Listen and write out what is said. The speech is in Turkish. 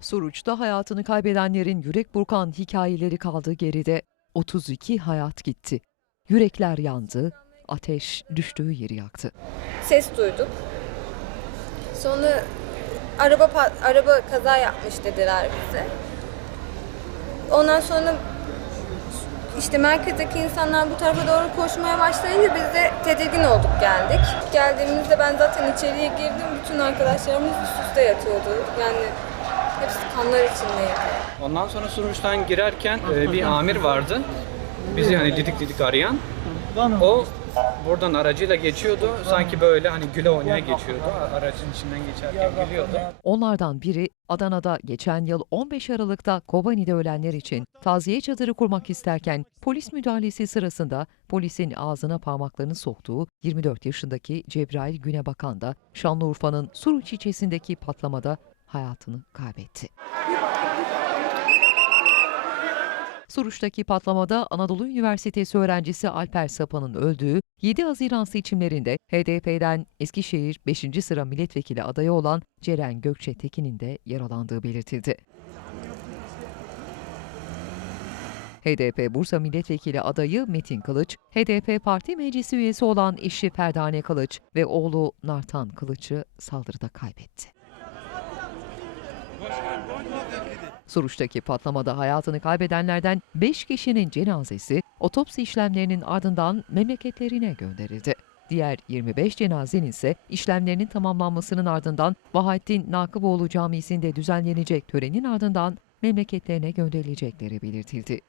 Suruç'ta hayatını kaybedenlerin yürek burkan hikayeleri kaldı geride. 32 hayat gitti. Yürekler yandı, ateş düştüğü yeri yaktı. ses duyduk. Sonra araba araba kaza yapmış dediler bize. Ondan sonra işte merkezdeki insanlar bu tarafa doğru koşmaya başlayınca biz de tedirgin olduk geldik. Geldiğimizde ben zaten içeriye girdim. Bütün arkadaşlarımız üst üste yatıyordu. Yani hepsi kanlar içindeydi. Ondan sonra Suruç'tan girerken e, bir amir vardı. Bizi hani didik didik arayan. O buradan aracıyla geçiyordu. Sanki böyle hani güle oynaya geçiyordu. Aracın içinden geçerken gülüyordu. Onlardan biri Adana'da geçen yıl 15 Aralık'ta Kobani'de ölenler için taziye çadırı kurmak isterken polis müdahalesi sırasında polisin ağzına parmaklarını soktuğu 24 yaşındaki Cebrail Günebakan da Şanlıurfa'nın Suruç ilçesindeki patlamada hayatını kaybetti. Suruç'taki patlamada Anadolu Üniversitesi öğrencisi Alper Sapan'ın öldüğü 7 Haziran seçimlerinde HDP'den Eskişehir 5. sıra milletvekili adayı olan Ceren Gökçe Tekin'in de yaralandığı belirtildi. HDP Bursa Milletvekili adayı Metin Kılıç, HDP Parti Meclisi üyesi olan eşi Ferdane Kılıç ve oğlu Nartan Kılıç'ı saldırıda kaybetti. Suruç'taki patlamada hayatını kaybedenlerden 5 kişinin cenazesi otopsi işlemlerinin ardından memleketlerine gönderildi. Diğer 25 cenazenin ise işlemlerinin tamamlanmasının ardından Vahattin Nakıboğlu Camisi'nde düzenlenecek törenin ardından memleketlerine gönderilecekleri belirtildi.